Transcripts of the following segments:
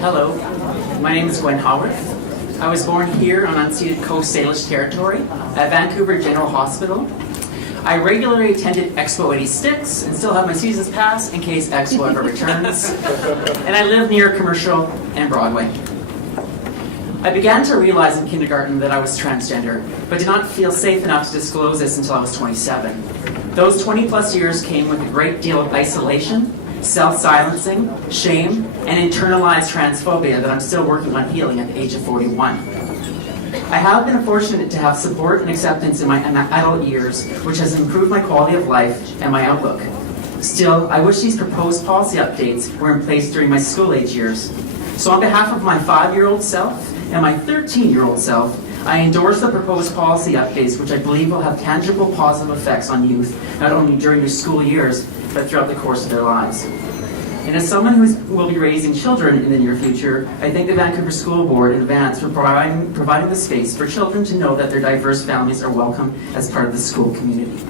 Hello, my name is Haworth. I was born here on unceded Coast Salish territory at Vancouver General Hospital. I regularly attended Expo 86 and still have my seasons pass in case Expo ever returns. And I live near Commercial and Broadway. I began to realize in kindergarten that I was transgender, but did not feel safe enough to disclose this until I was 27. Those 20 plus years came with a great deal of isolation, self-silencing, shame, and internalized transphobia that I'm still working on healing at the age of 41. I have been fortunate to have support and acceptance in my adult years, which has improved my quality of life and my outlook. Still, I wish these proposed policy updates were in place during my school-age years. So on behalf of my 5-year-old self and my 13-year-old self, I endorse the proposed policy updates, which I believe will have tangible positive effects on youth, not only during their school years, but throughout the course of their lives. And as someone who will be raising children in the near future, I thank the Vancouver School Board in advance for providing the space for children to know that their diverse families are welcome as part of the school community.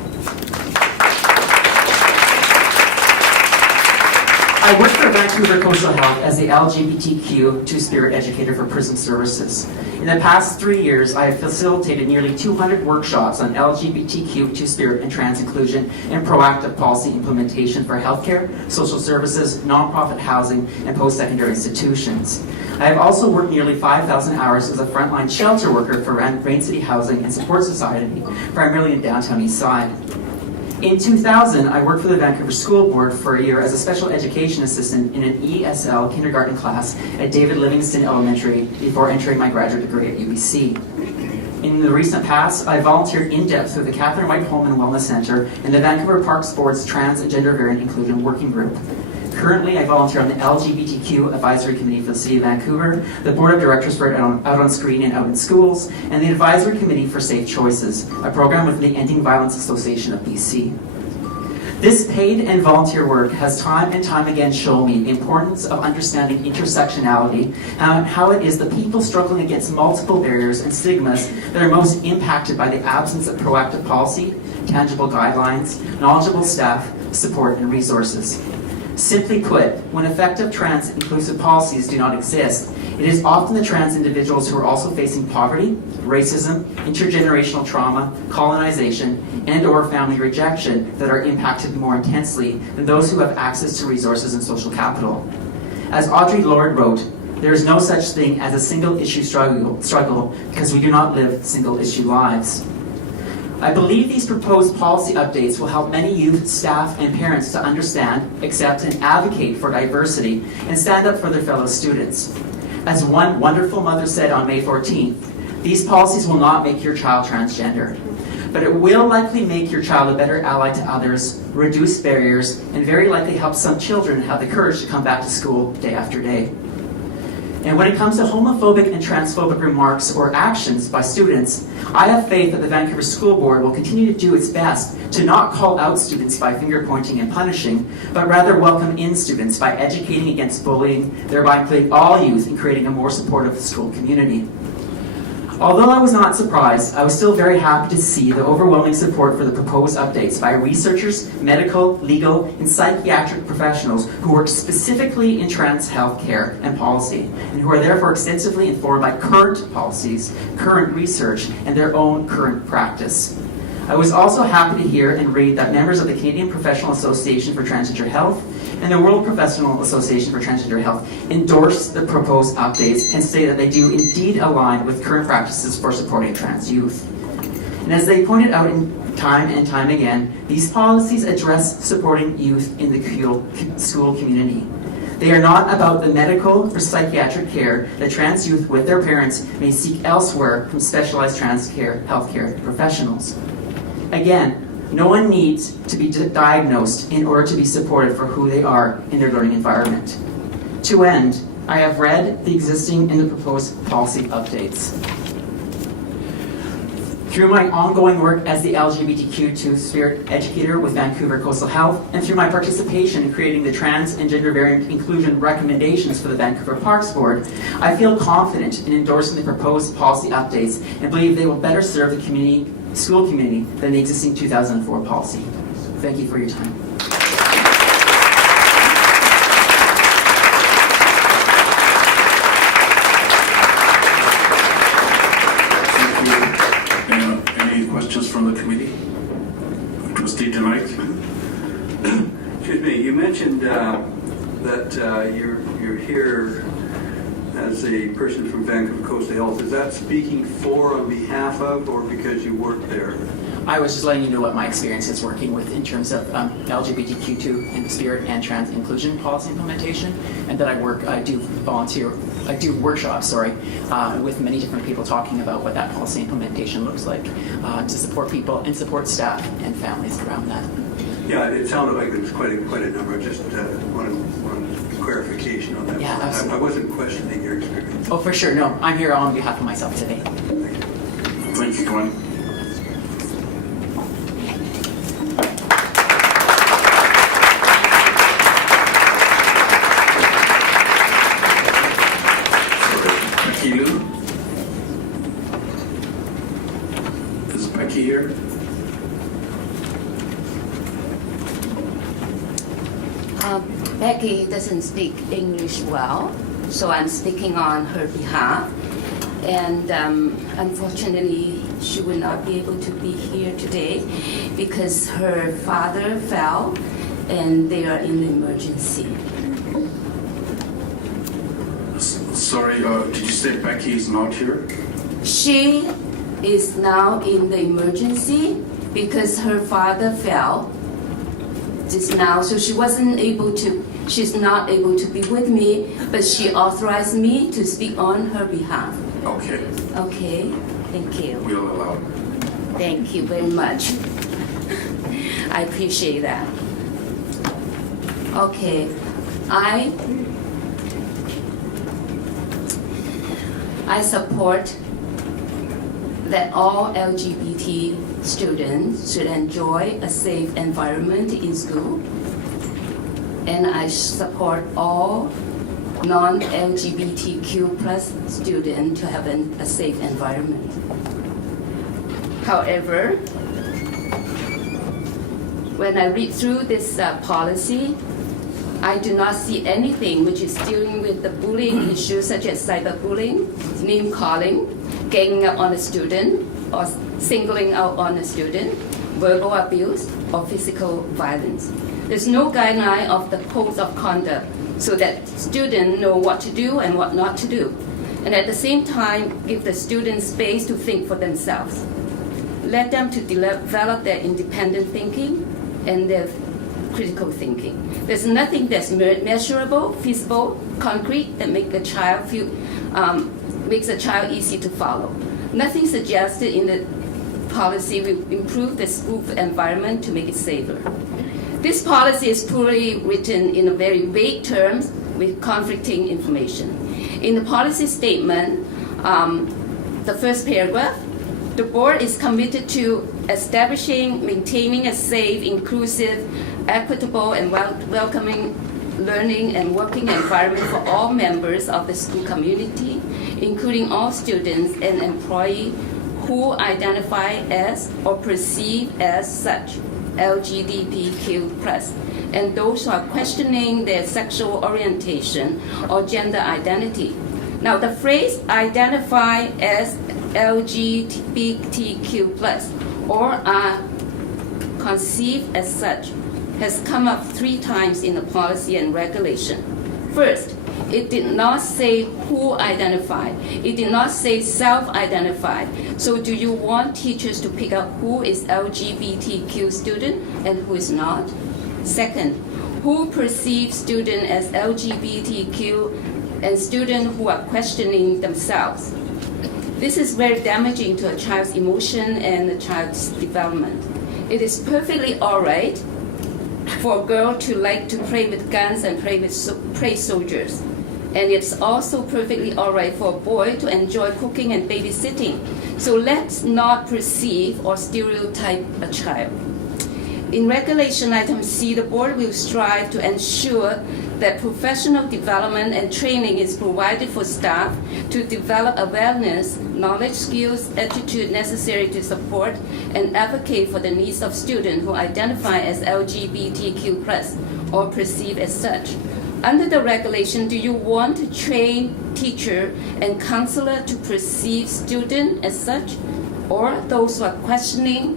I work for Vancouver Coastal Health as the LGBTQ Two-Spirit educator for Prism services. In the past 3 years, I have facilitated nearly 200 workshops on LGBTQ Two-Spirit and trans inclusion and proactive policy implementation for healthcare, social services, nonprofit housing, and post-secondary institutions. I have also worked nearly 5,000 hours as a frontline shelter worker for Rain City Housing and Support Society, primarily in downtown East Side. In 2000, I worked for the Vancouver School Board for a year as a special education assistant in an ESL kindergarten class at David Livingston Elementary before entering my graduate degree at UBC. In the recent past, I volunteered in depth with the Catherine White Holman Wellness Centre and the Vancouver Parks Board's Trans and Gender Variant Inclusion Working Group. Currently, I volunteer on the LGBTQ Advisory Committee for the City of Vancouver, the Board of Directors for Out on Screen and Out in Schools, and the Advisory Committee for Safe Choices, a program within the Ending Violence Association of BC. This paid and volunteer work has time and time again shown me the importance of understanding intersectionality and how it is the people struggling against multiple barriers and stigmas that are most impacted by the absence of proactive policy, tangible guidelines, knowledgeable staff, support, and resources. Simply put, when effective trans inclusive policies do not exist, it is often the trans individuals who are also facing poverty, racism, intergenerational trauma, colonization, and/or family rejection that are impacted more intensely than those who have access to resources and social capital. As Audre Lorde wrote, there is no such thing as a single-issue struggle because we do not live single-issue lives. I believe these proposed policy updates will help many youth, staff, and parents to understand, accept, and advocate for diversity and stand up for their fellow students. As one wonderful mother said on May 14th, these policies will not make your child transgender, but it will likely make your child a better ally to others, reduce barriers, and very likely help some children have the courage to come back to school day after day. And when it comes to homophobic and transphobic remarks or actions by students, I have faith that the Vancouver School Board will continue to do its best to not call out students by finger pointing and punishing, but rather welcome in students by educating against bullying, thereby including all youth in creating a more supportive school community. Although I was not surprised, I was still very happy to see the overwhelming support for the proposed updates by researchers, medical, legal, and psychiatric professionals who work specifically in trans health care and policy, and who are therefore extensively informed by current policies, current research, and their own current practice. I was also happy to hear and read that members of the Canadian Professional Association for Transgender Health and the World Professional Association for Transgender Health endorse the proposed updates and say that they do indeed align with current practices for supporting trans youth. And as they pointed out time and time again, these policies address supporting youth in the school community. They are not about the medical or psychiatric care that trans youth with their parents may seek elsewhere from specialized trans care healthcare professionals. Again, no one needs to be diagnosed in order to be supported for who they are in their learning environment. To end, I have read the existing and the proposed policy updates. Through my ongoing work as the LGBTQ Two-Spirit educator with Vancouver Coastal Health, and through my participation in creating the trans and gender variant inclusion recommendations for the Vancouver Parks Board, I feel confident in endorsing the proposed policy updates and believe they will better serve the school community than the existing 2004 policy. Thank you for your time. Excuse me, you mentioned that you're here as a person from Vancouver Coastal Health. Is that speaking for, on behalf of, or because you work there? I was just letting you know what my experience is working with in terms of LGBTQ2 and spirit and trans inclusion policy implementation, and that I do workshops, with many different people talking about what that policy implementation looks like to support people and support staff and families around that. Yeah, it sounded like there was quite a number. Just one clarification on that. Yeah, absolutely. I wasn't questioning your experience. Oh, for sure. No, I'm here on behalf of myself today. Thank you. Thank you, Glenn. Is Becky here? Becky doesn't speak English well, so I'm speaking on her behalf. And unfortunately, she will not be able to be here today because her father fell and they are in the emergency. Sorry, did you say Becky is not here? She is now in the emergency because her father fell just now, so she's not able to be with me, but she authorized me to speak on her behalf. Okay. Okay, thank you. We'll allow it. Thank you very much. I appreciate that. Okay, I support that all LGBT students should enjoy a safe environment in school, and I support all non-LGBTQ plus students to have a safe environment. However, when I read through this policy, I do not see anything which is dealing with the bullying issues such as cyberbullying, name calling, ganging up on a student, or singling out on a student, verbal abuse, or physical violence. There's no guideline of the codes of conduct so that students know what to do and what not to do. And at the same time, give the students space to think for themselves. Let them to develop their independent thinking and their critical thinking. There's nothing that's measurable, feasible, concrete that makes a child easy to follow. Nothing suggested in the policy will improve the school environment to make it safer. This policy is poorly written in a very vague terms with conflicting information. In the policy statement, the first paragraph, the board is committed to establishing, maintaining a safe, inclusive, equitable, and welcoming learning and working environment for all members of the school community, including all students and employees who identify as or perceive as such, LGBTQ+, and those who are questioning their sexual orientation or gender identity. Now, the phrase identify as LGBTQ+, or are conceived as such, has come up 3 times in the policy and regulation. First, it did not say who identified. It did not say self-identified. So do you want teachers to pick out who is LGBTQ student and who is not? Second, who perceives student as LGBTQ and students who are questioning themselves? This is very damaging to a child's emotion and a child's development. It is perfectly all right for a girl to like to play with guns and play soldiers. And it's also perfectly all right for a boy to enjoy cooking and babysitting. So let's not perceive or stereotype a child. In Regulation Item C, the board will strive to ensure that professional development and training is provided for staff to develop awareness, knowledge, skills, attitude necessary to support and advocate for the needs of students who identify as LGBTQ+ or perceive as such. Under the regulation, do you want to train teacher and counselor to perceive student as such, or those who are questioning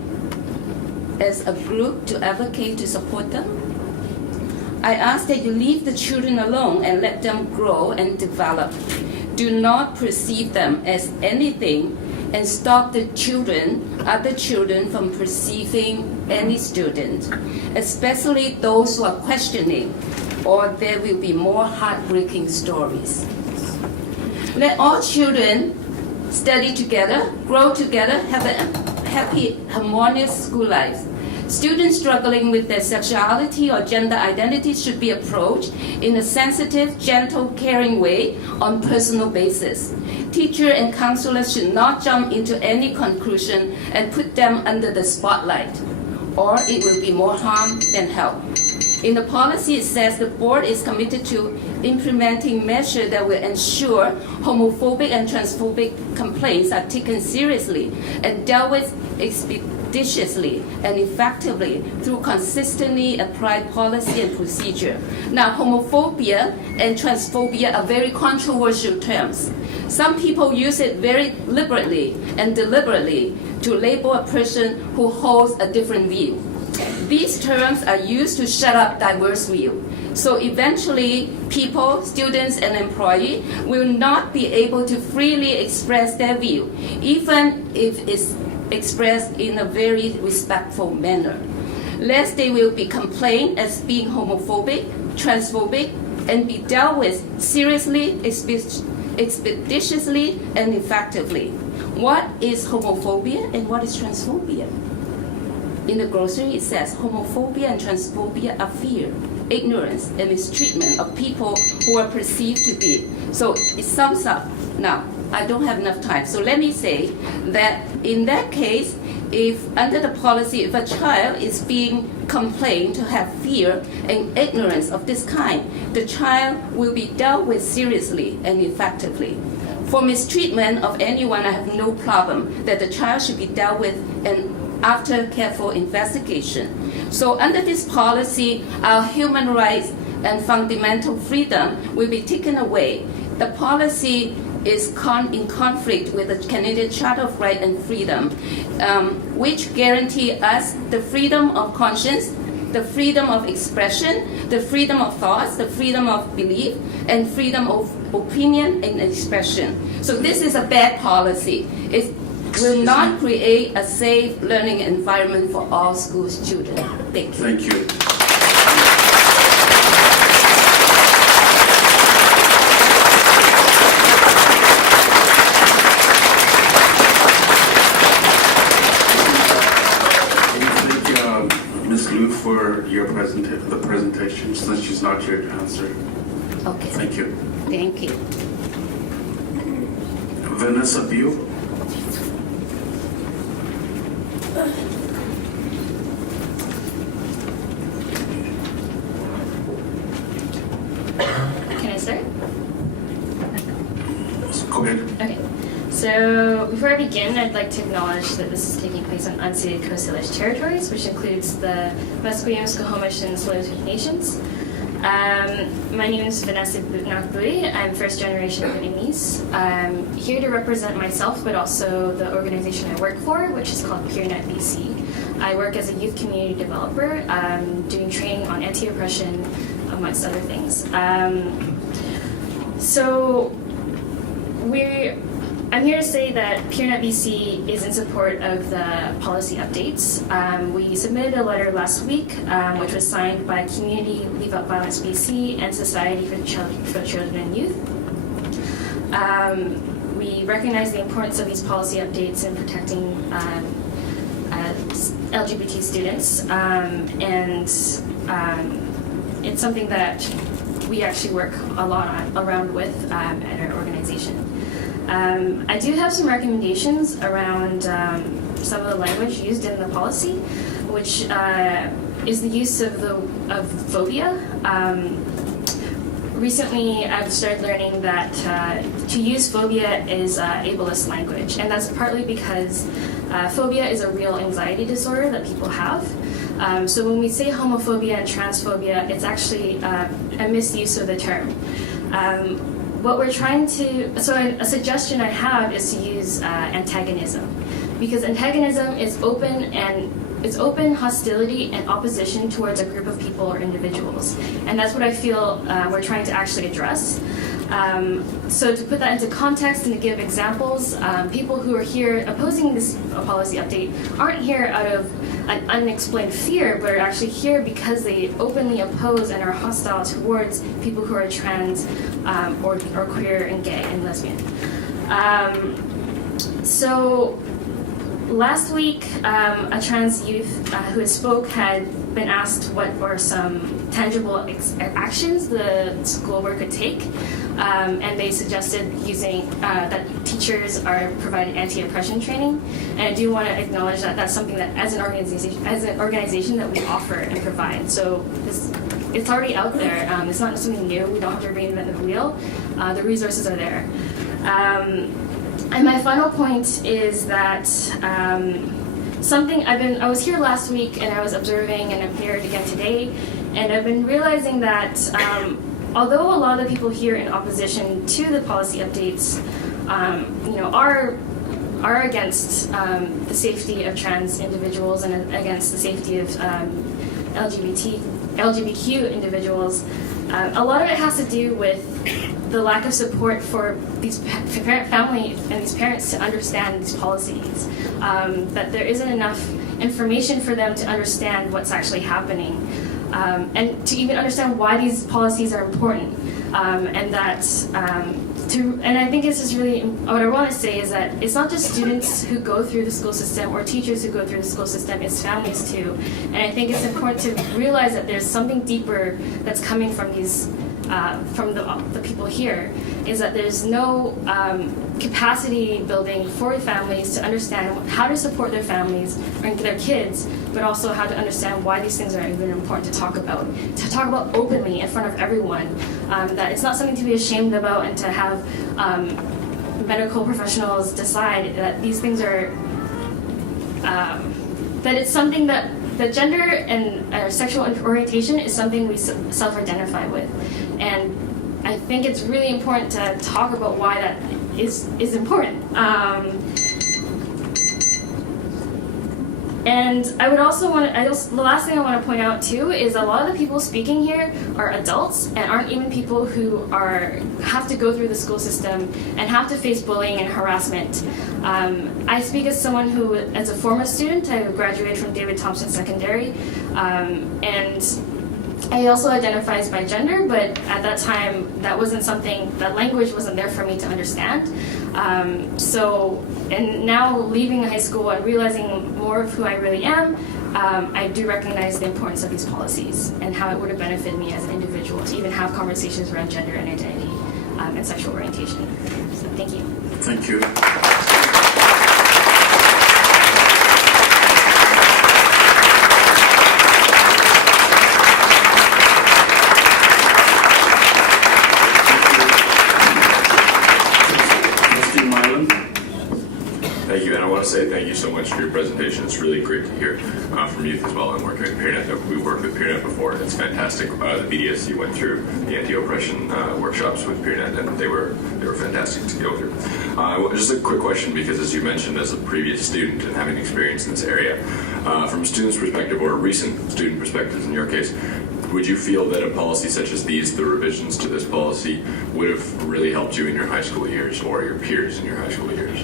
as a group to advocate to support them? I ask that you leave the children alone and let them grow and develop. Do not perceive them as anything and stop the other children from perceiving any student, especially those who are questioning, or there will be more heartbreaking stories. Let all children study together, grow together, have a happy, harmonious school life. Students struggling with their sexuality or gender identity should be approached in a sensitive, gentle, caring way on personal basis. Teachers and counselors should not jump into any conclusion and put them under the spotlight, or it will be more harm than help. In the policy, it says the board is committed to implementing measures that will ensure homophobic and transphobic complaints are taken seriously and dealt with expeditiously and effectively through consistently applied policy and procedure. Now, homophobia and transphobia are very controversial terms. Some people use it very liberally and deliberately to label a person who holds a different view. These terms are used to shut up diverse view. So eventually, people, students, and employees will not be able to freely express their view, even if it's expressed in a very respectful manner, lest they will be complained as being homophobic, transphobic, and be dealt with seriously, expeditiously, and effectively. What is homophobia and what is transphobia? In the glossary, it says homophobia and transphobia are fear, ignorance, and mistreatment of people who are perceived to be. So it sums up. Now, I don't have enough time, so let me say that in that case, if under the policy, if a child is being complained to have fear and ignorance of this kind, the child will be dealt with seriously and effectively. For mistreatment of anyone, I have no problem that the child should be dealt with and after careful investigation. So under this policy, our human rights and fundamental freedom will be taken away. The policy is in conflict with the Canadian Charter of Rights and Freedom, which guarantee us the freedom of conscience, the freedom of expression, the freedom of thoughts, the freedom of belief, and freedom of opinion and expression. So this is a bad policy. It will not create a safe learning environment for all school children. Thank you. Thank you. Ms. Liu, for your presentation, since she's not here to answer. Okay. Thank you. Thank you. Vanessa Beal. Can I start? Go ahead. Okay. So before I begin, I'd like to acknowledge that this is taking place on unceded Coast Salish territories, which includes the Musqueam, Squamish, and Tsleil-Waututh nations. My name is Vanessa Butnak-Bui. I'm first generation Vietnamese. I'm here to represent myself, but also the organization I work for, which is called PeerNetBC. I work as a youth community developer, doing training on anti-oppression, amongst other things. I'm here to say that PeerNetBC is in support of the policy updates. We submitted a letter last week, which was signed by Community Leave Out Violence BC and Society for Children and Youth. We recognize the importance of these policy updates in protecting LGBT students, and it's something that we actually work a lot around with at our organization. I do have some recommendations around some of the language used in the policy, which is the use of phobia. Recently, I've started learning that to use phobia is ableist language, and that's partly because phobia is a real anxiety disorder that people have. So when we say homophobia and transphobia, it's actually a misuse of the term. What we're trying to, so a suggestion I have is to use antagonism, because antagonism is open and it's open hostility and opposition towards a group of people or individuals. And that's what I feel we're trying to actually address. So to put that into context and to give examples, people who are here opposing this policy update aren't here out of an unexplained fear, but are actually here because they openly oppose and are hostile towards people who are trans or queer and gay and lesbian. So last week, a trans youth who spoke had been asked what were some tangible actions the school board could take, and they suggested using that teachers are providing anti-oppression training. And I do want to acknowledge that that's something that, as an organization, that we offer and provide. So it's already out there. It's not something new. We don't have to reinvent the wheel. The resources are there. And my final point is that I was here last week and I was observing, and I'm here again today, and I've been realizing that although a lot of the people here in opposition to the policy updates, are against the safety of trans individuals and against the safety of LGBTQ individuals, a lot of it has to do with the lack of support for these family and these parents to understand these policies, that there isn't enough information for them to understand what's actually happening, and to even understand why these policies are important, and I think this is really, what I want to say is that it's not just students who go through the school system or teachers who go through the school system, it's families too. And I think it's important to realize that there's something deeper that's coming from these, from the people here, is that there's no capacity building for families to understand how to support their families and their kids, but also how to understand why these things are even important to talk about openly in front of everyone, that it's not something to be ashamed about, and to have medical professionals decide that these things are, that it's something that gender and sexual orientation is something we self-identify with. And I think it's really important to talk about why that is important. And I would also the last thing I want to point out too is a lot of the people speaking here are adults and aren't even people who have to go through the school system and have to face bullying and harassment. I speak as someone who, as a former student, I graduated from David Thompson Secondary, and I also identify as by gender, but at that time, that language wasn't there for me to understand. And now leaving high school and realizing more of who I really am, I do recognize the importance of these policies and how it would have benefited me as an individual to even have conversations around gender and identity and sexual orientation. So thank you. Thank you. Thank you, and I want to say thank you so much for your presentation. It's really great to hear from youth as well. I'm working with PeerNet. We've worked with PeerNet before, and it's fantastic. The BDSC went through the anti-oppression workshops with PeerNet, and they were fantastic to go through. Just a quick question, because as you mentioned, as a previous student and having experience in this area, from a student's perspective or a recent student perspective in your case, would you feel that a policy such as these, the revisions to this policy, would have really helped you in your high school years or your peers in your high school years?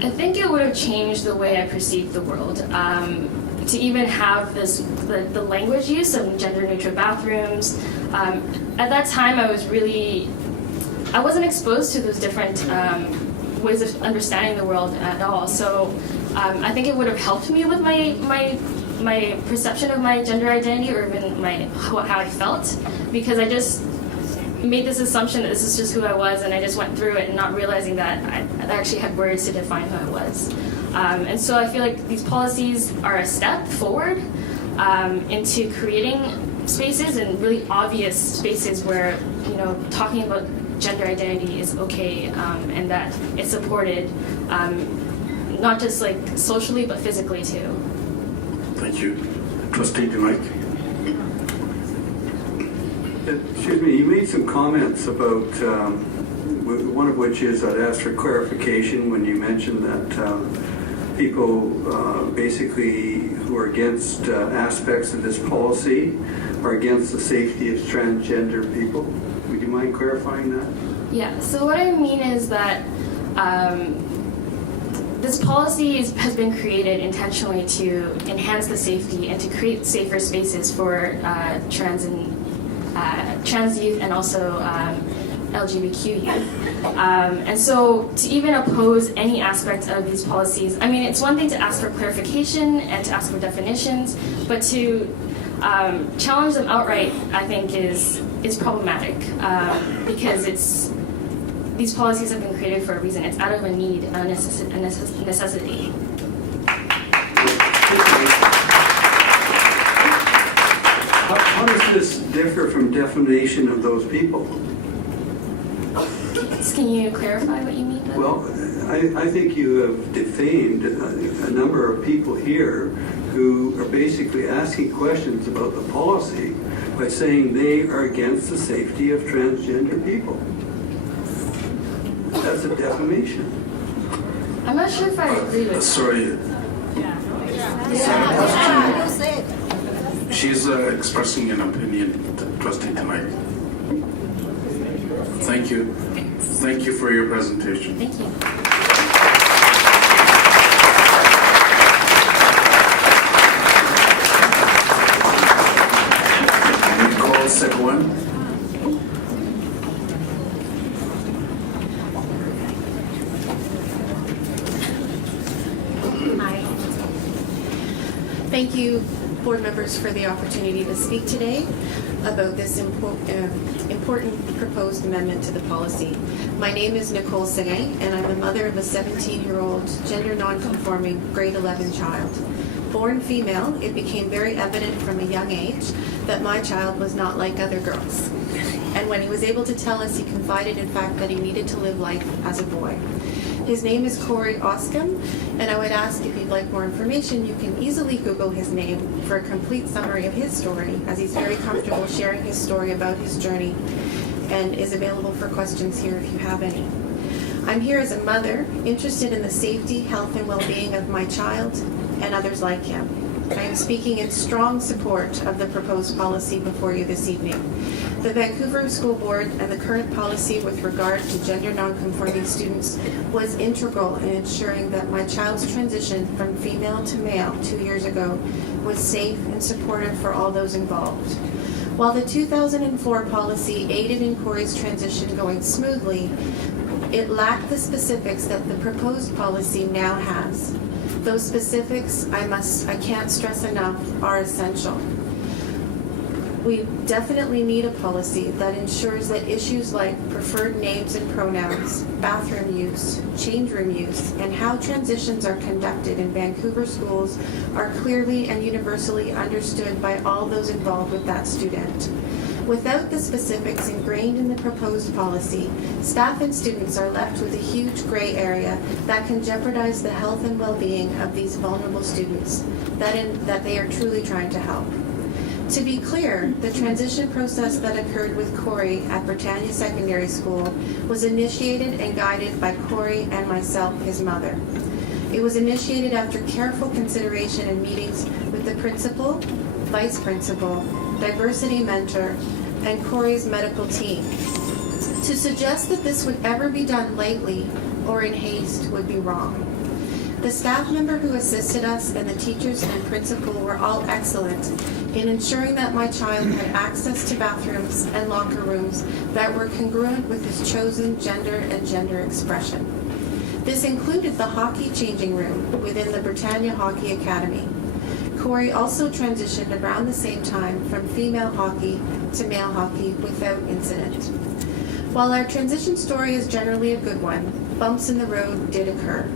I think it would have changed the way I perceived the world. To even have the language use of gender-neutral bathrooms. At that time, I wasn't exposed to those different ways of understanding the world at all. So I think it would have helped me with my perception of my gender identity, or even how I felt, because I just made this assumption that this is just who I was, and I just went through it and not realizing that I actually had words to define who I was. And so I feel like these policies are a step forward into creating spaces, and really obvious spaces where, talking about gender identity is okay, and that it's supported, not just like socially, but physically too. Thank you. Trustee Mike. Excuse me, you made some comments about, one of which is I'd ask for clarification when you mentioned that people basically who who are against aspects of this policy are against the safety of transgender people. Would you mind clarifying that? Yeah, so what I mean is that this policy has been created intentionally to enhance the safety and to create safer spaces for trans youth and also LGBTQ youth. And so to even oppose any aspect of these policies, I mean, it's one thing to ask for clarification and to ask for definitions, but to challenge them outright, I think, is problematic because these policies have been created for a reason. It's out of a need, a necessity. How does this differ from defamation of those people? Can you clarify what you mean by that? Well, I think you have defamed a number of people here who are basically asking questions about the policy by saying they are against the safety of transgender people. That's a defamation. I'm not sure if I agree with Sorry. She's expressing an opinion, trustee tonight. Thank you. Thank you for your presentation. Thank you. Nicole Seguin. Hi. Thank you, board members, for the opportunity to speak today about this important proposed amendment to the policy. My name is Nicole Seguin, and I'm the mother of a 17-year-old gender non-conforming grade 11 child. Born female, it became very evident from a young age that my child was not like other girls. And when he was able to tell us, he confided, in fact, that he needed to live life as a boy. His name is Corey Oscom, and I would ask if you'd like more information, you can easily Google his name for a complete summary of his story, as he's very comfortable sharing his story about his journey and is available for questions here if you have any. I'm here as a mother, interested in the safety, health, and well-being of my child and others like him. I am speaking in strong support of the proposed policy before you this evening. The Vancouver School Board and the current policy with regard to gender non-conforming students was integral in ensuring that my child's transition from female to male 2 years ago was safe and supportive for all those involved. While the 2004 policy aided in Corey's transition going smoothly, it lacked the specifics that the proposed policy now has. Those specifics, I can't stress enough, are essential. We definitely need a policy that ensures that issues like preferred names and pronouns, bathroom use, change room use, and how transitions are conducted in Vancouver schools are clearly and universally understood by all those involved with that student. Without the specifics ingrained in the proposed policy, staff and students are left with a huge gray area that can jeopardize the health and well-being of these vulnerable students that they are truly trying to help. To be clear, the transition process that occurred with Corey at Britannia Secondary School was initiated and guided by Corey and myself, his mother. It was initiated after careful consideration and meetings with the principal, vice principal, diversity mentor, and Corey's medical team. To suggest that this would ever be done lightly or in haste would be wrong. The staff member who assisted us and the teachers and principal were all excellent in ensuring that my child had access to bathrooms and locker rooms that were congruent with his chosen gender and gender expression. This included the hockey changing room within the Britannia Hockey Academy. Corey also transitioned around the same time from female hockey to male hockey without incident. While our transition story is generally a good one, bumps in the road did occur.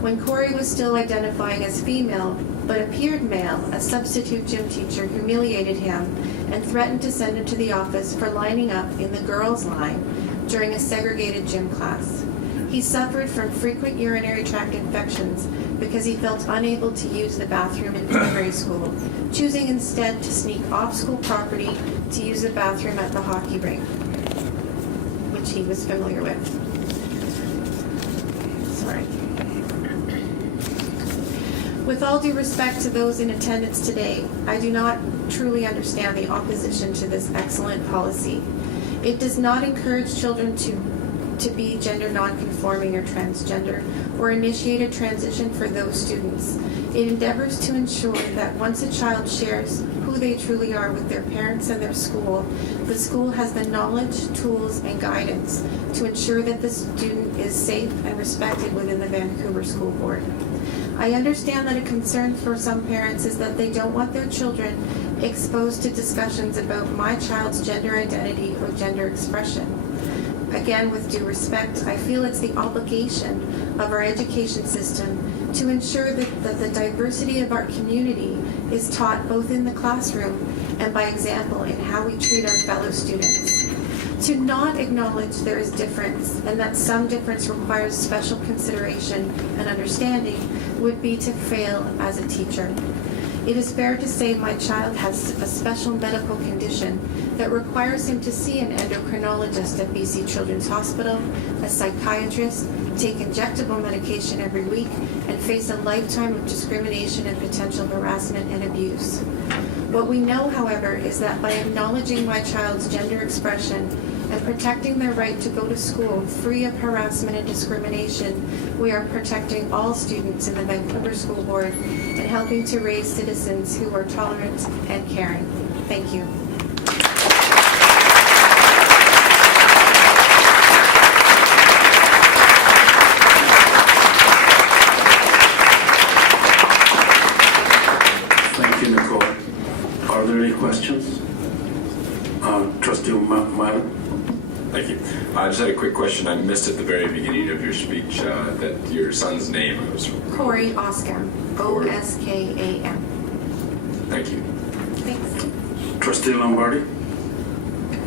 When Corey was still identifying as female, but appeared male, a substitute gym teacher humiliated him and threatened to send him to the office for lining up in the girls' line during a segregated gym class. He suffered from frequent urinary tract infections because he felt unable to use the bathroom in primary school, choosing instead to sneak off school property to use the bathroom at the hockey rink, which he was familiar with. Sorry. With all due respect to those in attendance today, I do not truly understand the opposition to this excellent policy. It does not encourage children to be gender nonconforming or transgender, or initiate a transition for those students. It endeavors to ensure that once a child shares who they truly are with their parents and their school, the school has the knowledge, tools, and guidance to ensure that the student is safe and respected within the Vancouver School Board. I understand that a concern for some parents is that they don't want their children exposed to discussions about my child's gender identity or gender expression. Again, with due respect, I feel it's the obligation of our education system to ensure that the diversity of our community is taught both in the classroom and by example in how we treat our fellow students. To not acknowledge there is difference and that some difference requires special consideration and understanding would be to fail as a teacher. It is fair to say my child has a special medical condition that requires him to see an endocrinologist at BC Children's Hospital, a psychiatrist, take injectable medication every week, and face a lifetime of discrimination and potential harassment and abuse. What we know, however, is that by acknowledging my child's gender expression and protecting their right to go to school free of harassment and discrimination, we are protecting all students in the Vancouver School Board and helping to raise citizens who are tolerant and caring. Thank you. Thank you, Nicole. Are there any questions? Trustee Miley? Thank you. I just had a quick question. I missed at the very beginning of your speech that your son's name was Corey Oskam, O-S-K-A-M. Thank you. Thanks. Trustee Lombardi?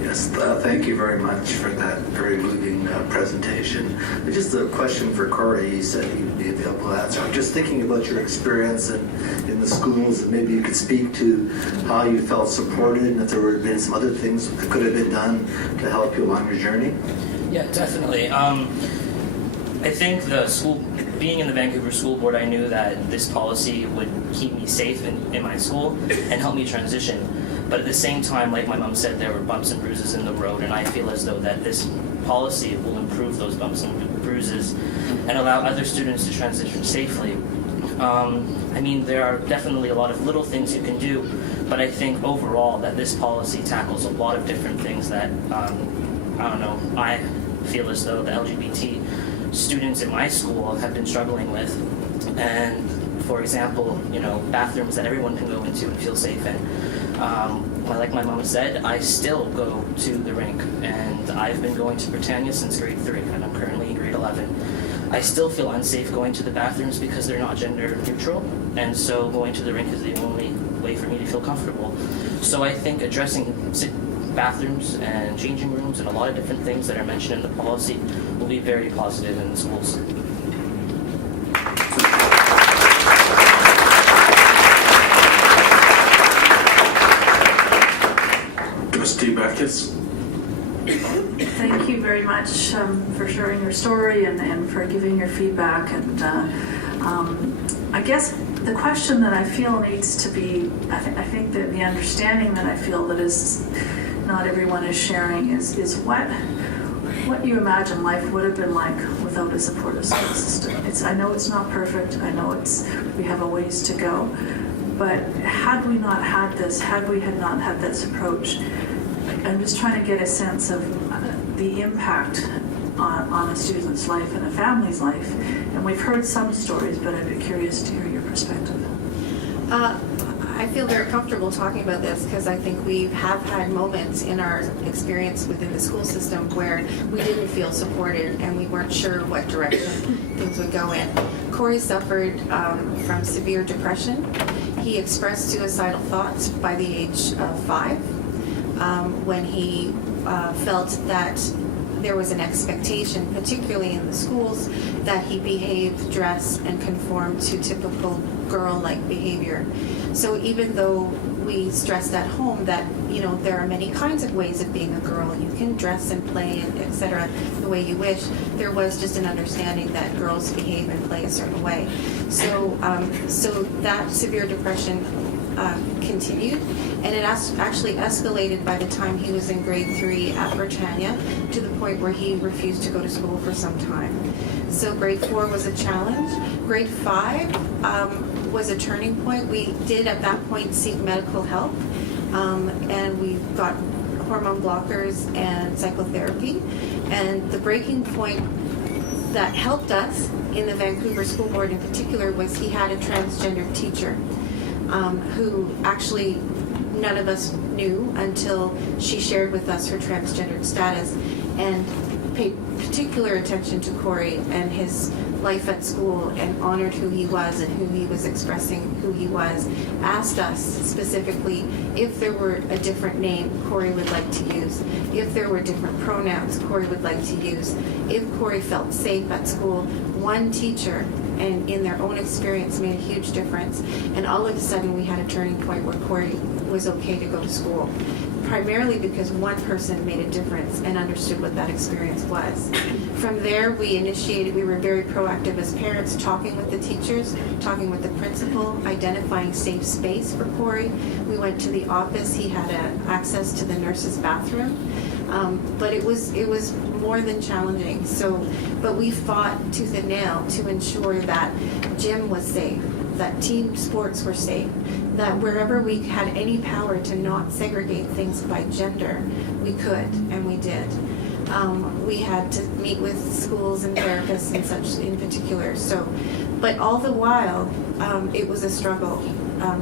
Yes, thank you very much for that very moving presentation. Just a question for Corey. He said he would be available to answer. I'm just thinking about your experience in the schools, and maybe you could speak to how you felt supported and if there would have been some other things that could have been done to help you along your journey. Yeah, definitely. I think being in the Vancouver School Board, I knew that this policy would keep me safe in my school and help me transition. But at the same time, like my mom said, there were bumps and bruises in the road, and I feel as though that this policy will improve those bumps and bruises and allow other students to transition safely. I mean, there are definitely a lot of little things you can do, but I think overall that this policy tackles a lot of different things that, I feel as though the LGBT students in my school have been struggling with. And for example, bathrooms that everyone can go into and feel safe in. Like my mom said, I still go to the rink, and I've been going to Britannia since grade 3, and I'm currently in grade 11. I still feel unsafe going to the bathrooms because they're not gender neutral, and so going to the rink is the only way for me to feel comfortable. So I think addressing bathrooms and changing rooms and a lot of different things that are mentioned in the policy will be very positive in the schools. Trustee Backus? Thank you very much for sharing your story and for giving your feedback. And I guess the question that I feel needs to be, I think that the understanding that I feel that is not everyone is sharing is what you imagine life would have been like without a supportive school system. I know it's not perfect. I know we have a ways to go. But had we not had this, had not had this approach, I'm just trying to get a sense of the impact on a student's life and a family's life. And we've heard some stories, but I'd be curious to hear your perspective. I feel very comfortable talking about this because I think we have had moments in our experience within the school system where we didn't feel supported and we weren't sure what direction things would go in. Corey suffered from severe depression. He expressed suicidal thoughts by the age of 5 when he felt that there was an expectation, particularly in the schools, that he behaved, dressed, and conformed to typical girl-like behavior. So even though we stressed at home that, you know, there are many kinds of ways of being a girl. You can dress and play and etc. the way you wish. There was just an understanding that girls behave and play a certain way. So so that severe depression continued, and it actually escalated by the time he was in grade 3 at Britannia, to the point where he refused to go to school for some time. So grade 4 was a challenge. Grade 5 was a turning point. We did at that point seek medical help, and we got hormone blockers and psychotherapy. And the breaking point that helped us in the Vancouver School Board in particular was he had a transgendered teacher who actually none of us knew until she shared with us her transgendered status, and paid particular attention to Corey and his life at school and honored who he was and who he was expressing who he was, asked us specifically if there were a different name Corey would like to use, if there were different pronouns Corey would like to use, if Corey felt safe at school. One teacher, and in their own experience, made a huge difference, and all of a sudden we had a turning point where Corey was okay to go to school, primarily because one person made a difference and understood what that experience was. From there, we were very proactive as parents, talking with the teachers, talking with the principal, identifying safe space for Corey. We went to the office. He had access to the nurse's bathroom. But it was more than challenging. But we fought tooth and nail to ensure that gym was safe, that team sports were safe, that wherever we had any power to not segregate things by gender, we could, and we did. We had to meet with schools and therapists and such in particular. But all the while, it was a struggle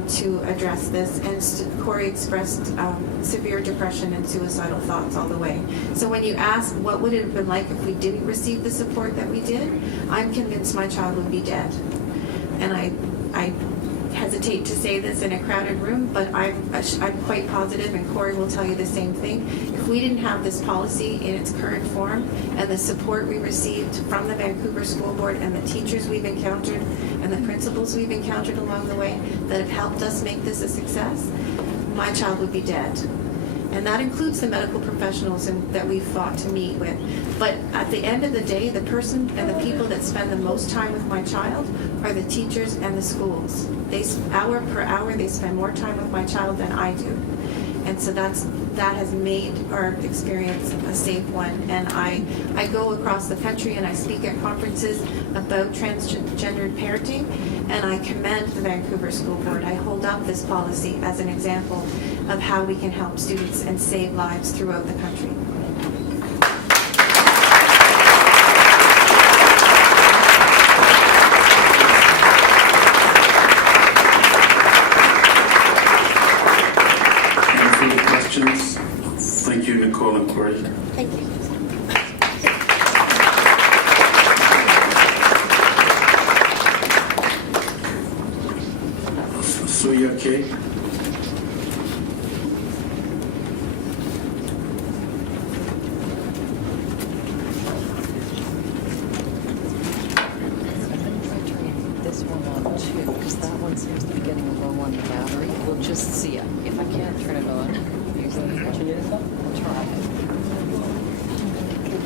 to address this, and Corey expressed severe depression and suicidal thoughts all the way. So when you ask what would it have been like if we didn't receive the support that we did, I'm convinced my child would be dead. And I hesitate to say this in a crowded room, but I'm quite positive, and Corey will tell you the same thing. If we didn't have this policy in its current form and the support we received from the Vancouver School Board and the teachers we've encountered and the principals we've encountered along the way that have helped us make this a success, my child would be dead. And that includes the medical professionals that we've fought to meet with. But at the end of the day, the person and the people that spend the most time with my child are the teachers and the schools. Hour per hour, they spend more time with my child than I do. And so that has made our experience a safe one. And I go across the country and I speak at conferences about transgendered parenting, and I commend the Vancouver School Board. I hold up this policy as an example of how we can help students and save lives throughout the country. Any further questions? Thank you, Nicole and Corey. Thank you. So you okay? This one on too, because that one seems to be getting low on the battery. We'll just see it. If I can't turn it on, I'll try.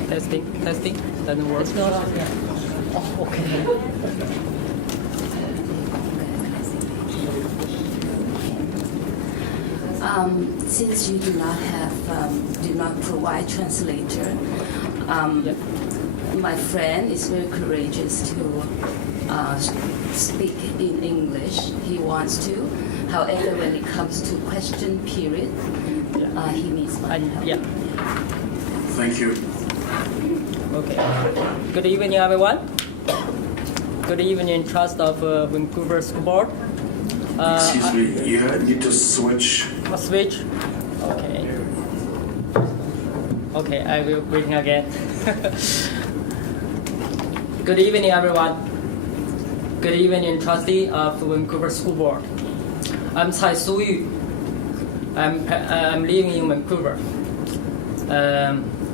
Testing, doesn't work. It's not on yet. Oh, okay. Since you do not provide translator, my friend is very courageous to speak in English. He wants to. However, when it comes to question period, he needs my help. Yeah. Thank you. Okay. Good evening, everyone. Good evening, trust of Vancouver School Board. Excuse me, you need to switch. A switch. Okay. Okay, I will bring again. Good evening, everyone. Good evening, trustee of Vancouver School Board. I'm Cai Su-yu. I'm living in Vancouver.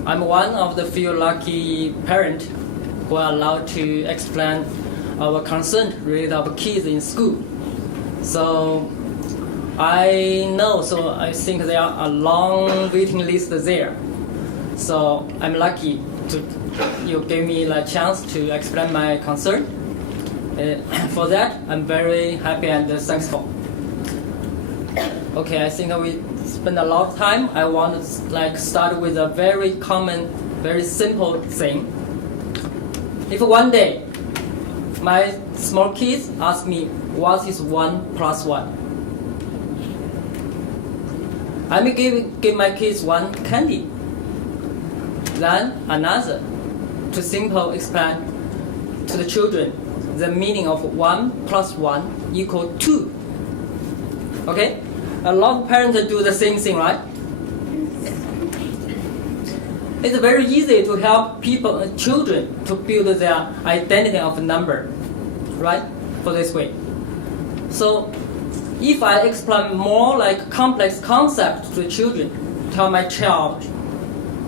I'm one of the few lucky parents who are allowed to explain our concern with our kids in school. So I know, so I think there are a long waiting list there. So I'm lucky to you gave me the chance to explain my concern. For that, I'm very happy and thankful. Okay, I think we spend a lot of time. I want to start with a very common, very simple thing. If one day my small kids ask me, what is 1 plus 1? I may give my kids one candy, then another, to simply explain to the children the meaning of 1 plus 1 equal 2. Okay? A lot of parents do the same thing, right? It's very easy to help children to build their identity of number, right? For this way. So, if I explain more complex concepts to children, tell my child,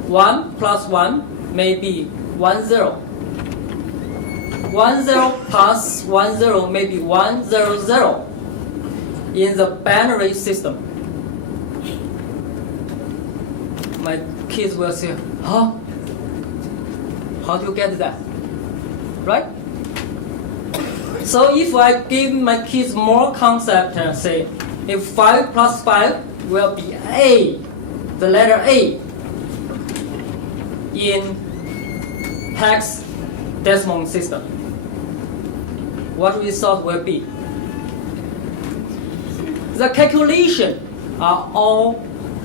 1 plus 1 may be 1 0. 1 0 plus 1 0 may be 1 0 0 in the binary system. My kids will say, huh? How do you get that? Right? So if I give my kids more concept and say, if 5 plus 5 will be A, the letter A, in hexadecimal system, what result will be? The calculation are all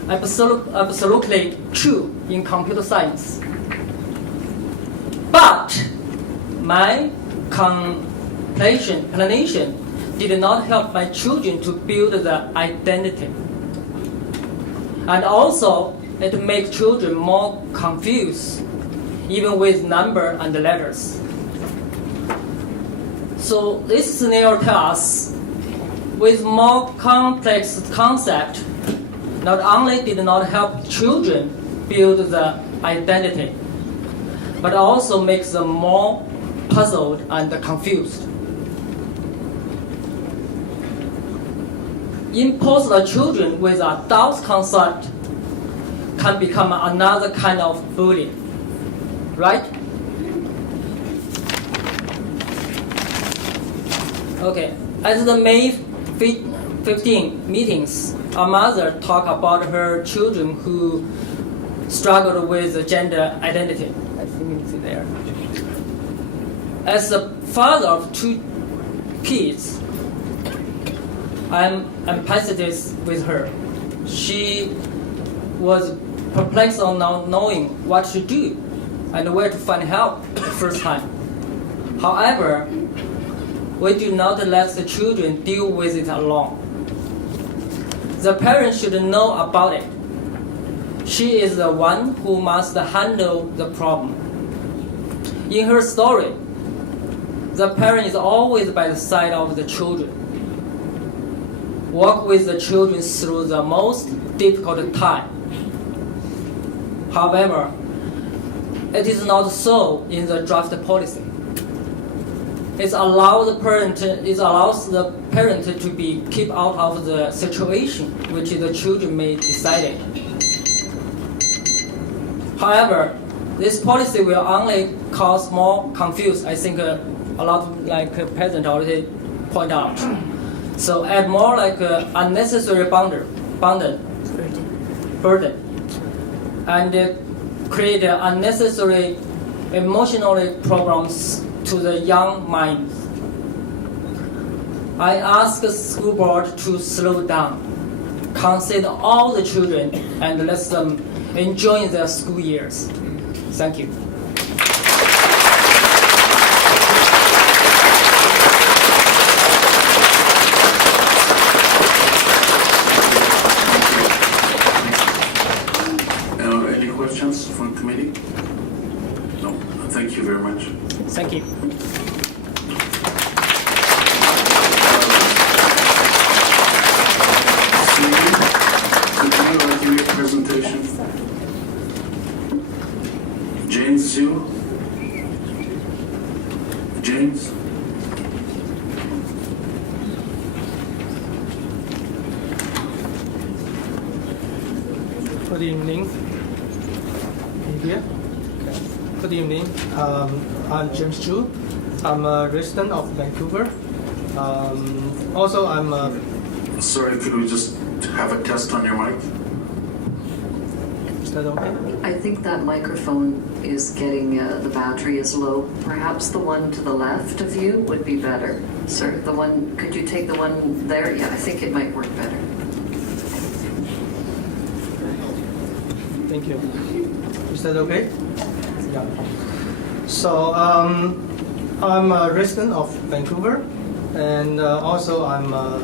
absolutely true in computer science. But my explanation did not help my children to build the identity. And also, it makes children more confused, even with number and letters. So this scenario tells us, with more complex concept, not only did not help children build the identity, but also makes them more puzzled and confused. Impose the children with adult concept can become another kind of bullying, right? Okay, at the May 15 meetings, a mother talked about her children who struggled with gender identity. I think it's there. As the father of 2 kids, I'm empathetic with her. She was perplexed on not knowing what to do and where to find help the first time. However, we do not let the children deal with it alone. The parents should know about it. She is the one who must handle the problem. In her story, the parent is always by the side of the children. Walk with the children through the most difficult time. However, it is not so in the draft policy. It allows the parent to be kept out of the situation which the children may decide. However, this policy will only cause more confusion. I think a lot of parents already point out. So add more unnecessary burden, and create unnecessary emotional problems to the young minds. I ask the school board to slow down, consider all the children, and let them enjoy their school years. Thank you. Any questions from the committee? No. Thank you very much. Thank you. Seguin, could you give your presentation? James Sue? James? Good evening. Media. Okay. Good evening. I'm James Chu. I'm a resident of Vancouver. Also, I'm a... Sorry, could we just have a test on your mic? Is that okay? I think that microphone is getting, the battery is low. Perhaps the one to the left of you would be better. Sir, the one, could you take the one there? Yeah, I think it might work better. Thank you. Is that okay? Yeah. So, I'm a resident of Vancouver, and also I'm a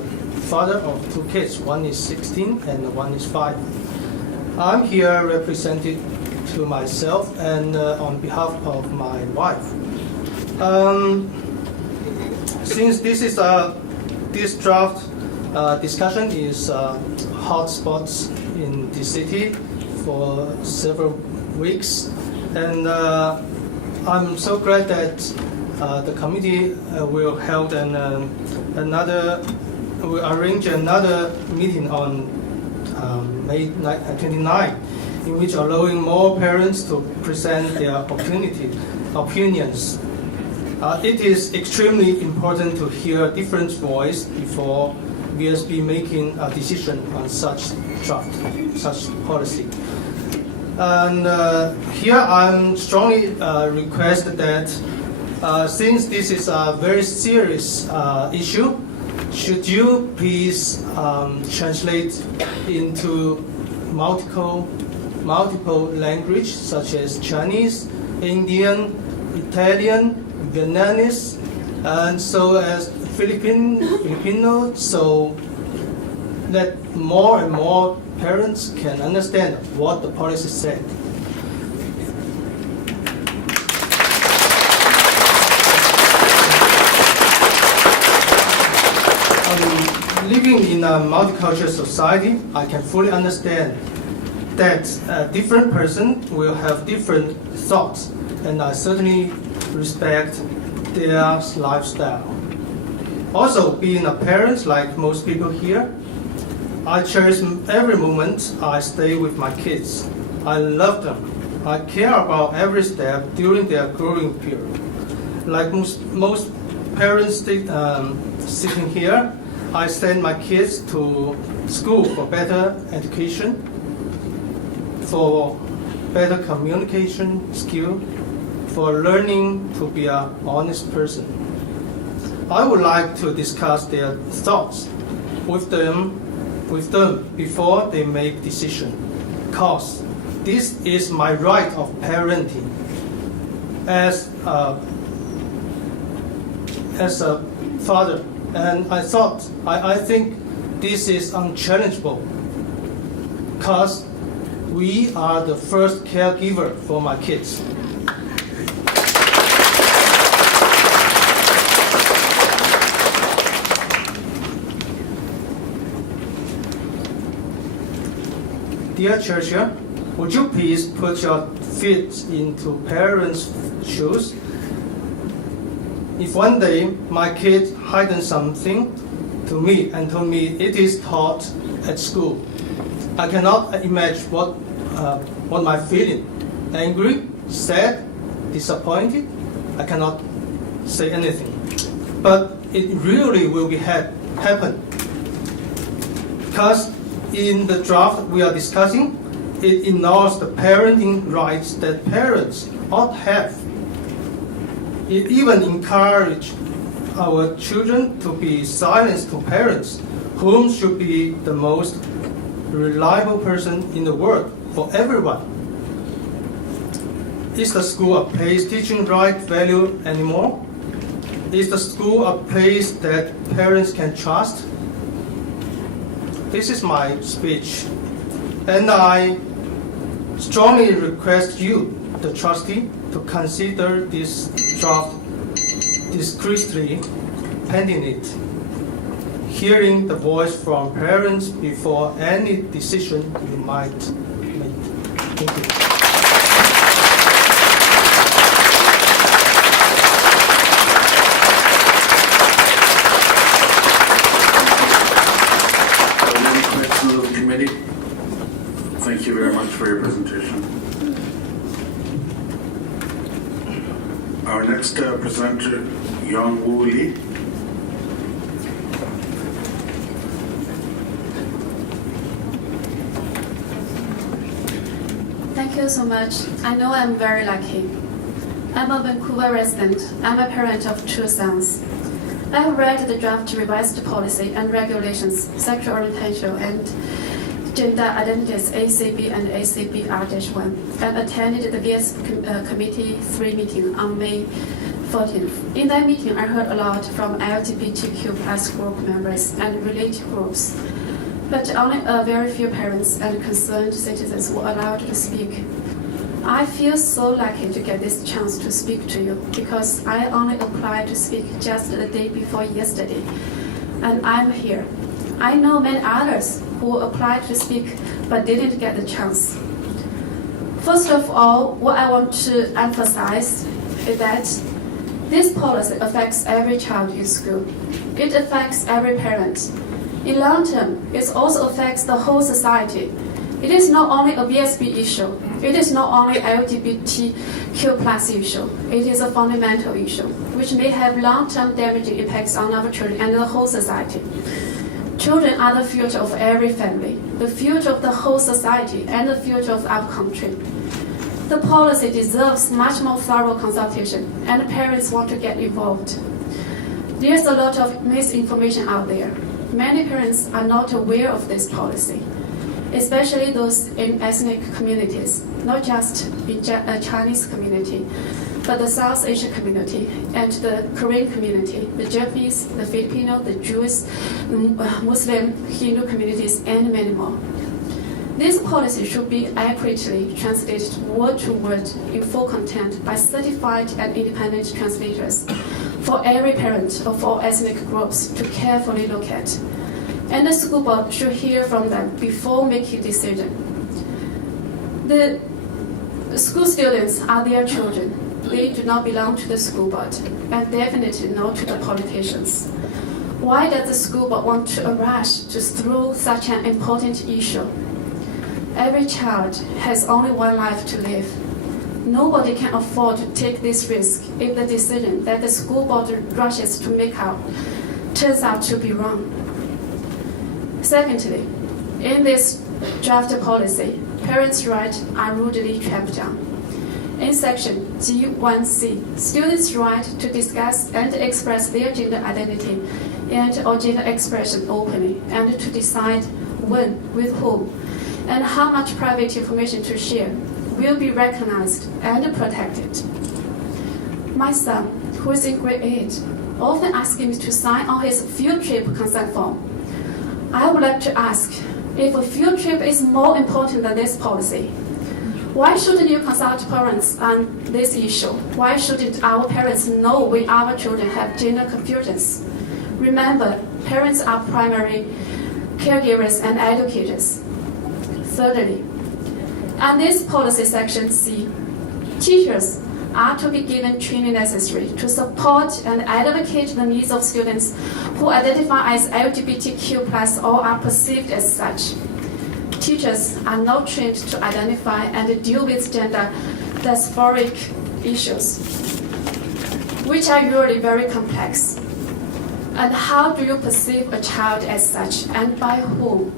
father of 2 kids. One is 16 and one is 5. I'm here represented to myself and on behalf of my wife. Since this draft discussion is hot spots in the city for several weeks, and I'm so glad that the committee will arrange another meeting on May 29, in which allowing more parents to present their opinions. It is extremely important to hear different voices before VSB making a decision on such policy. And here I'm strongly request that since this is a very serious issue, should you please translate into multiple language such as Chinese, Indian, Italian, Vietnamese, and so as Filipino, so that more and more parents can understand what the policy said. Living in a multicultural society, I can fully understand that a different person will have different thoughts, and I certainly respect their lifestyle. Also, being a parent, like most people here, I cherish every moment I stay with my kids. I love them. I care about every step during their growing period. Like most parents sitting here, I send my kids to school for better education, for better communication skill, for learning to be an honest person. I would like to discuss their thoughts with them before they make decision, because this is my right of parenting as a father. And I think this is unchallengeable, because we are the first caregiver for my kids. Dear Churchill, would you please put your feet into parents' shoes? If one day my kid hidden something to me and told me it is taught at school, I cannot imagine what my feeling. Angry, sad, disappointed. I cannot say anything. But it really will be happen. Because in the draft we are discussing, it ignores the parenting rights that parents ought have. It even encourages our children to be silent to parents, whom should be the most reliable person in the world for everyone. Is the school a place teaching right value anymore? Is the school a place that parents can trust? This is my speech, and I strongly request you, the trustee, to consider this draft discreetly, pending it, hearing the voice from parents before any decision you might make. Thank you. Any questions of the committee? Thank you very much. Our next presenter, Young Woo Lee. Thank you so much. I know I'm very lucky. I'm a Vancouver resident. I'm a parent of 2 sons. I have read the draft revised policy and regulations, sexual orientation and gender identities ACB and ACB R-1 and attended the VS Committee 3 meeting on May 14th. In that meeting, I heard a lot from LGBTQ plus group members and related groups, but only a very few parents and concerned citizens were allowed to speak. I feel so lucky to get this chance to speak to you because I only applied to speak just the day before yesterday, and I'm here. I know many others who applied to speak but didn't get the chance. First of all, what I want to emphasize is that this policy affects every child in school. It affects every parent. In long term, it also affects the whole society. It is not only a BSB issue. It is not only LGBTQ plus issue. It is a fundamental issue, which may have long-term damaging impacts on our children and the whole society. Children are the future of every family, the future of the whole society, and the future of our country. The policy deserves much more thorough consultation, and parents want to get involved. There's a lot of misinformation out there. Many parents are not aware of this policy, especially those in ethnic communities, not just in Chinese community, but the South Asian community and the Korean community, the Japanese, the Filipino, the Jewish, Muslim, Hindu communities, and many more. This policy should be accurately translated word to word in full content by certified and independent translators for every parent of all ethnic groups to carefully look at. And the school board should hear from them before making a decision. The school students are their children. They do not belong to the school board, and definitely not to the politicians. Why does the school board want to rush to through such an important issue? Every child has only one life to live. Nobody can afford to take this risk if the decision that the school board rushes to make out turns out to be wrong. Secondly, in this draft policy, parents' rights are rudely tramped on. In section G1C, students' right to discuss and express their gender identity and or gender expression openly, and to decide when, with whom, and how much private information to share will be recognized and protected. My son, who is in grade 8, often asks me to sign on his field trip consent form. I would like to ask if a field trip is more important than this policy. Why shouldn't you consult parents on this issue? Why shouldn't our parents know when our children have gender confusions? Remember, parents are primary caregivers and educators. Thirdly, on this policy section C, teachers are to be given training necessary to support and advocate the needs of students who identify as LGBTQ+ or are perceived as such. Teachers are not trained to identify and deal with gender dysphoric issues, which are usually very complex. And how do you perceive a child as such, and by whom?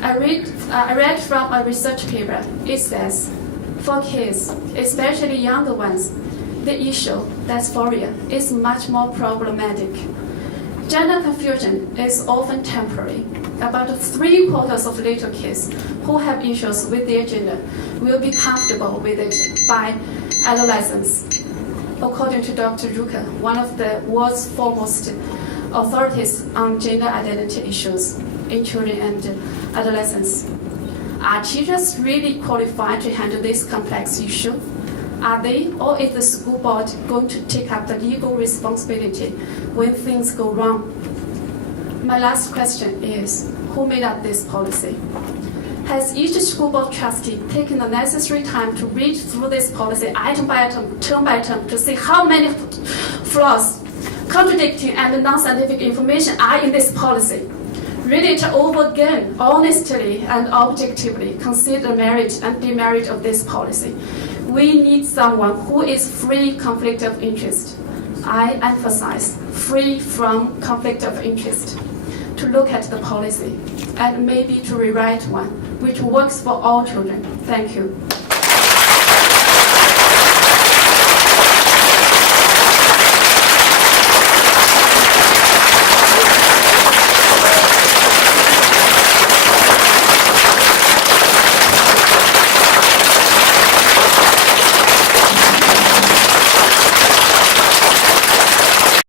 I read from a research paper. It says, for kids, especially younger ones, the issue, dysphoria, is much more problematic. Gender confusion is often temporary. About 3/4 of little kids who have issues with their gender will be comfortable with it by adolescence. According to Dr. Ruka, one of the world's foremost authorities on gender identity issues in children and adolescents. Are teachers really qualified to handle this complex issue? Are they, or is the school board going to take up the legal responsibility when things go wrong? My last question is, who made up this policy? Has each school board trustee taken the necessary time to read through this policy item by item, term by term, to see how many flaws, contradicting and non-scientific information are in this policy? Read it over again, honestly and objectively consider the merit and demerit of this policy. We need someone who is free conflict of interest. I emphasize free from conflict of interest, to look at the policy and maybe to rewrite one which works for all children. Thank you.